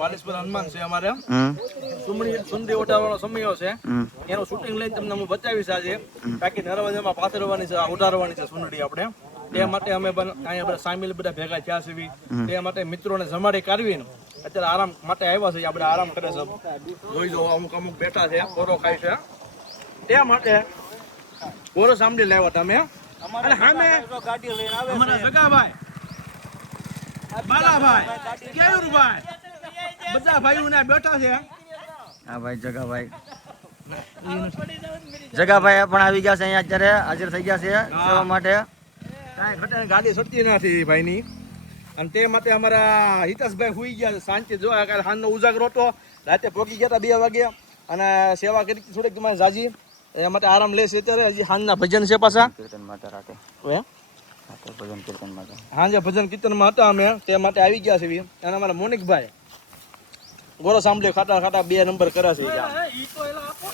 વાલેશ્વર હનુમાન છે અમારે સુંદરી ઉતારવાનો સમય છે એનું શૂટિંગ લઈને તમને હું બતાવીશ આજે બાકી નર્મદામાં પાથરવાની છે ઉતારવાની છે સુંદરી આપણે તે માટે અમે અહીંયા બધા સામેલ બધા ભેગા થયા છે તે માટે મિત્રોને જમાડી કાઢવી અત્યારે આરામ માટે આવ્યા છે આપણે આરામ કરે છે જોઈ લો અમુક અમુક બેઠા છે કોરો ખાય છે તે માટે કોરો સાંભળી લાવ્યા તમે અને સામે અમારા જગાભાઈ બાલાભાઈ કેયુરભાઈ બધા ભાઈઓને બેઠા છે હા ભાઈ જગાભાઈ પણ આવી ગયા છે અહીંયા અત્યારે હાજર થઈ ગયા છે સેવા માટે. કાંઈ ઘટાને ગાડી સટતી નથી ભાઈની અને તે માટે અમારા હિતેશભાઈ હુઈ ગયા છે શાંતિ જોયા કાલે સાંજનો ઉજાગરો હતો રાતે પોગી ગયા હતા 2 વાગે અને સેવા કરી થોડીક તમારે જાજી એ માટે આરામ લેશે અત્યારે હજી સાંજના ભજન છે પાછા કીર્તન માતા રાતે ભજન કીર્તન માતા સાંજે ભજન કીર્તનમાં હતા અમે તે માટે આવી ગયા છે અને અમારા મોનિકભાઈ ગોરો સાંભળે ખાટા 2 નંબર કર્યા છે